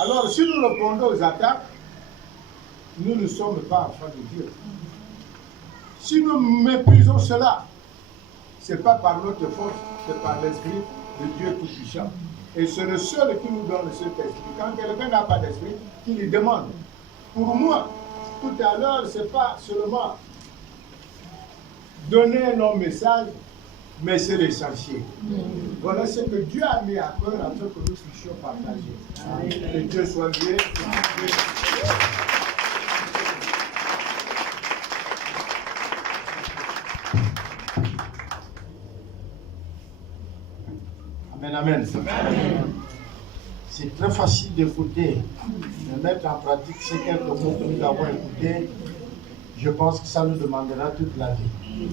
Alors, si nous répondons aux attaques, nous ne sommes pas enfants de Dieu. Si nous méprisons cela, ce n'est pas par notre force, c'est par l'Esprit de Dieu tout-puissant. Et c'est le seul qui nous donne cet esprit. Quand quelqu'un n'a pas d'esprit, qu'il lui demande. Pour moi, tout à l'heure, ce n'est pas seulement donner nos messages, mais c'est l'essentiel. Voilà ce que Dieu a mis à cœur afin que nous puissions partager. Que Dieu soit loué. Amen, amen. C'est très facile d'écouter, de mettre en pratique ces quelques mots que nous avons écoutés. Je pense que ça nous demandera toute la vie.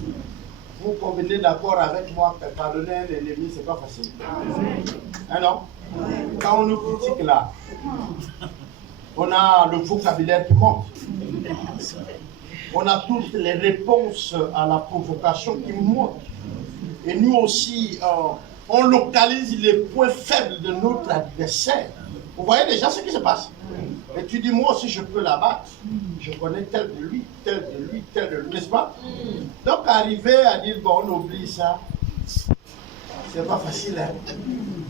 Vous convenez d'accord avec moi que pardonner un ennemi, ce n'est pas facile. Hein, non? Quand on nous critique là, on a le vocabulaire qui monte. On a toutes les réponses à la provocation qui montent. Et nous aussi, on localise les points faibles de notre adversaire. Vous voyez déjà ce qui se passe. Et tu dis, moi aussi je peux l'abattre. Je connais tel de lui, tel de lui, tel de lui, n'est-ce pas? Donc arriver à dire, bon, on oublie ça, c'est pas facile. Hein?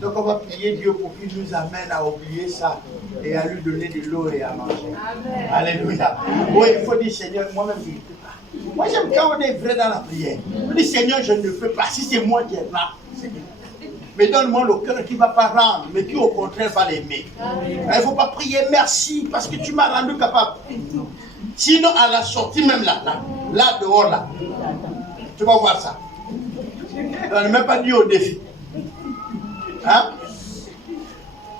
Donc on va prier Dieu pour qu'il nous amène à oublier ça et à lui donner de l'eau et à manger. Amen. Alléluia. Oui, il faut dire, Seigneur, moi-même je ne peux pas. Moi j'aime quand on est vrai dans la prière. On dit, Seigneur, je ne peux pas. Si c'est moi qui ai là, Seigneur. Mais donne-moi le cœur qui ne va pas rendre, mais qui au contraire va l'aimer. Il ne faut pas prier merci parce que tu m'as rendu capable. Sinon, à la sortie, même là dehors, là, tu vas voir ça. On ne même pas dit au défi. Hein?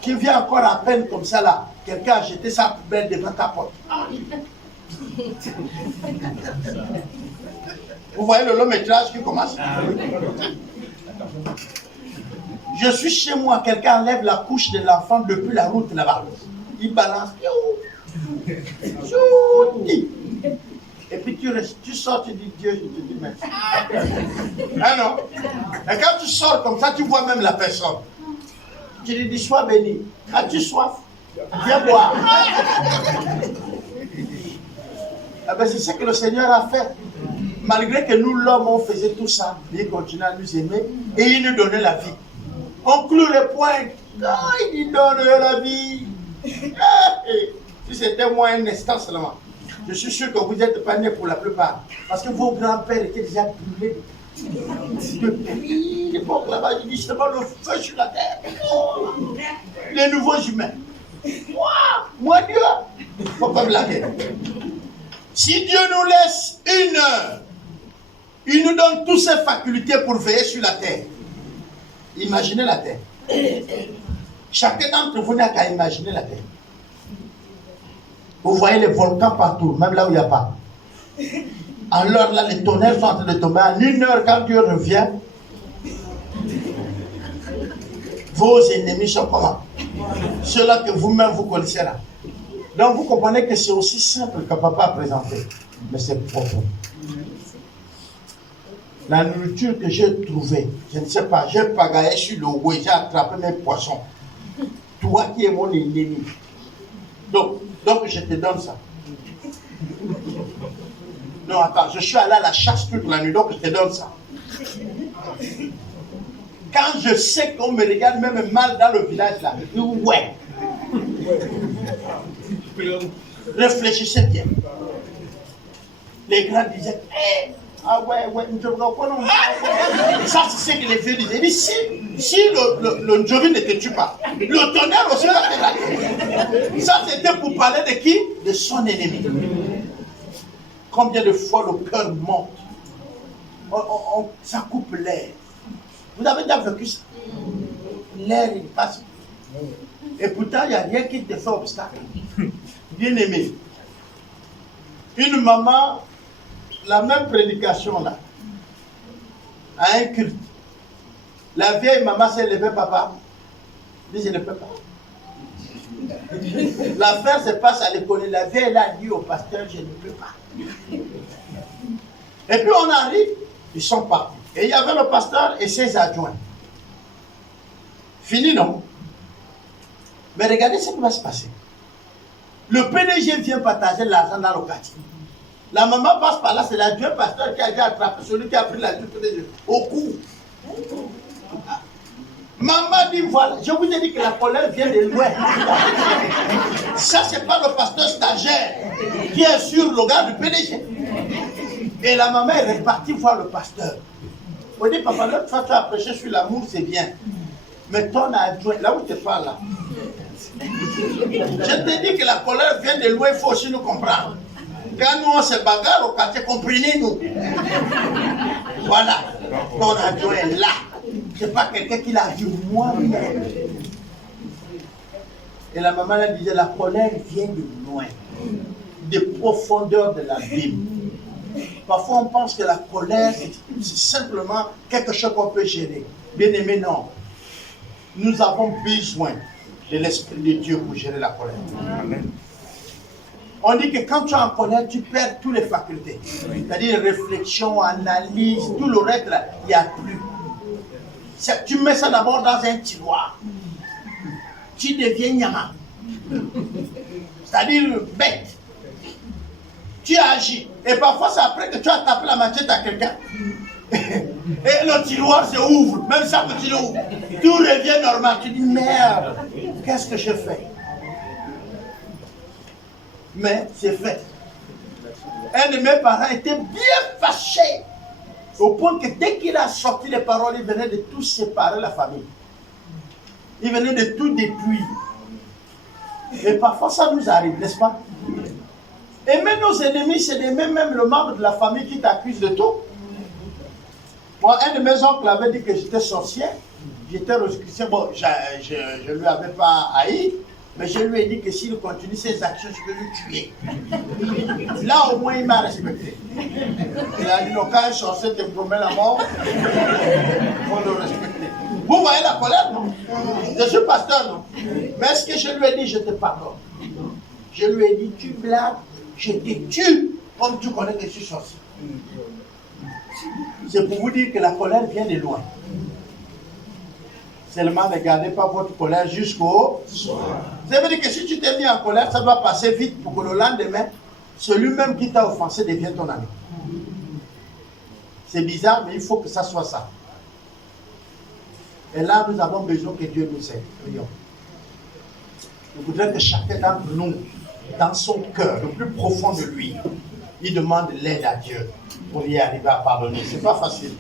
Qui vient encore à peine comme ça, là. Quelqu'un a jeté sa poubelle devant ta porte. Vous voyez le long métrage qui commence? Je suis chez moi, quelqu'un enlève la couche de l'enfant depuis la route là-bas. Il balance. Et puis tu sors, tu dis Dieu, je te dis merci. Ah non? Et quand tu sors comme ça, tu vois même la personne. Tu lui dis, sois béni. As-tu soif? Viens boire. Ah ben, c'est ce que le Seigneur a fait. Malgré que nous, l'homme, on faisait tout ça, il continuait à nous aimer et il nous donnait la vie. On cloue les poings. Oh, il nous donne la vie. Si c'était moi un instant seulement, je suis sûr que vous n'êtes pas nés pour la plupart. Parce que vos grands-pères étaient déjà brûlés. Depuis l'époque là-bas, il dit justement le feu sur la terre. Oh, les nouveaux humains. Moi Dieu, il ne faut pas blaguer. Si Dieu nous laisse 1 heure, il nous donne toutes ses facultés pour veiller sur la terre. Imaginez la terre. Chacun d'entre vous n'a qu'à imaginer la terre. Vous voyez les volcans partout, même là où il n'y a pas. Alors là, les tonnerres sont en train de tomber. En 1 heure, quand Dieu revient, vos ennemis sont comment? Ceux-là que vous-même vous connaissez là. Donc vous comprenez que c'est aussi simple que papa a présenté. Mais c'est profond. La nourriture que j'ai trouvée, je ne sais pas, j'ai pagaillé sur le haut, j'ai attrapé mes poissons. Toi qui es mon ennemi. Donc je te donne ça. Non, attends, je suis allé à la chasse toute la nuit, donc je te donne ça. Quand je sais qu'on me regarde même mal dans le village là, je dis ouais. Réfléchissez bien. Les grands disaient, ah ouais, ça c'est ce que les vieux disaient. Ils disent, si le Njobi ne te tue pas, le tonnerre aussi va te rater. Ça c'était pour parler de qui? De son ennemi. Combien de fois le cœur monte, ça coupe l'air. Vous avez déjà vécu ça? L'air il passe. Et pourtant il n'y a rien qui te fait obstacle. Bien aimé. Une maman, la même prédication là, à un culte. La vieille maman s'est levée, papa. Dit, je ne peux pas. L'affaire se passe à l'école. La vieille a dit au pasteur, je ne peux pas. Et puis on arrive, ils sont partis. Et il y avait le pasteur et ses adjoints. Fini, non? Mais regardez ce qui va se passer. Le PDG vient partager l'argent dans le quartier. La maman passe par là, c'est l'adjoint pasteur qui a déjà attrapé celui qui a pris l'adjoint PDG au cou. Maman dit voilà, je vous ai dit que la colère vient de loin. Ça, c'est pas le pasteur stagiaire qui est sur le gars du PDG. Et la maman est repartie voir le pasteur. On dit, papa, l'autre fois tu as prêché sur l'amour, c'est bien. Mais ton adjoint, là où tu parles là, je te dis que la colère vient de loin, il faut aussi nous comprendre. Quand nous on se bagarre au quartier, comprenez-nous. Voilà, ton adjoint est là. C'est pas quelqu'un qui l'a vu moi-même. Et la maman elle disait, la colère vient de loin, des profondeurs de l'abîme. Parfois on pense que la colère c'est simplement quelque chose qu'on peut gérer. Bien aimé, non. Nous avons besoin de l'Esprit de Dieu pour gérer la colère. Amen. On dit que quand tu es en colère, tu perds toutes les facultés. C'est-à-dire réflexion, analyse, tout le reste là, il n'y a plus. Tu mets ça d'abord dans un tiroir. Tu deviens nyama. C'est-à-dire bête. Tu agis. Et parfois, c'est après que tu as tapé la machette à quelqu'un. Et le tiroir se ouvre. Même ça que tu l'ouvres. Tout revient normal. Tu dis, merde, qu'est-ce que je fais? Mais c'est fait. Un de mes parents était bien fâché. Au point que dès qu'il a sorti les paroles, il venait de tout séparer la famille. Il venait de tout détruire. Et parfois ça nous arrive, n'est-ce pas? Et même nos ennemis, c'est même le membre de la famille qui t'accuse de tout. Moi, un de mes oncles avait dit que j'étais sorcier. J'étais rosicrucien. Bon, je ne lui avais pas haï. Mais je lui ai dit que s'il continue ses actions, je peux le tuer. Là, au moins, il m'a respecté. Il a dit, non, quand un sorcier te promet la mort, il faut le respecter. Vous voyez la colère, non? Je suis pasteur, non? Mais est-ce que je lui ai dit, je te pardonne? Je lui ai dit, tu blagues, je te tue, comme tu connais que je suis sorcier. C'est pour vous dire que la colère vient de loin. Seulement ne gardez pas votre colère jusqu'au soir. Ça veut dire que si tu t'es mis en colère, ça doit passer vite pour que le lendemain, celui-même qui t'a offensé devienne ton ami. C'est bizarre, mais il faut que ça soit ça. Et là, nous avons besoin que Dieu nous aide. Prions. Je voudrais que chacun d'entre nous, dans son cœur, le plus profond de lui, il demande l'aide à Dieu pour y arriver à pardonner. Ce n'est pas facile.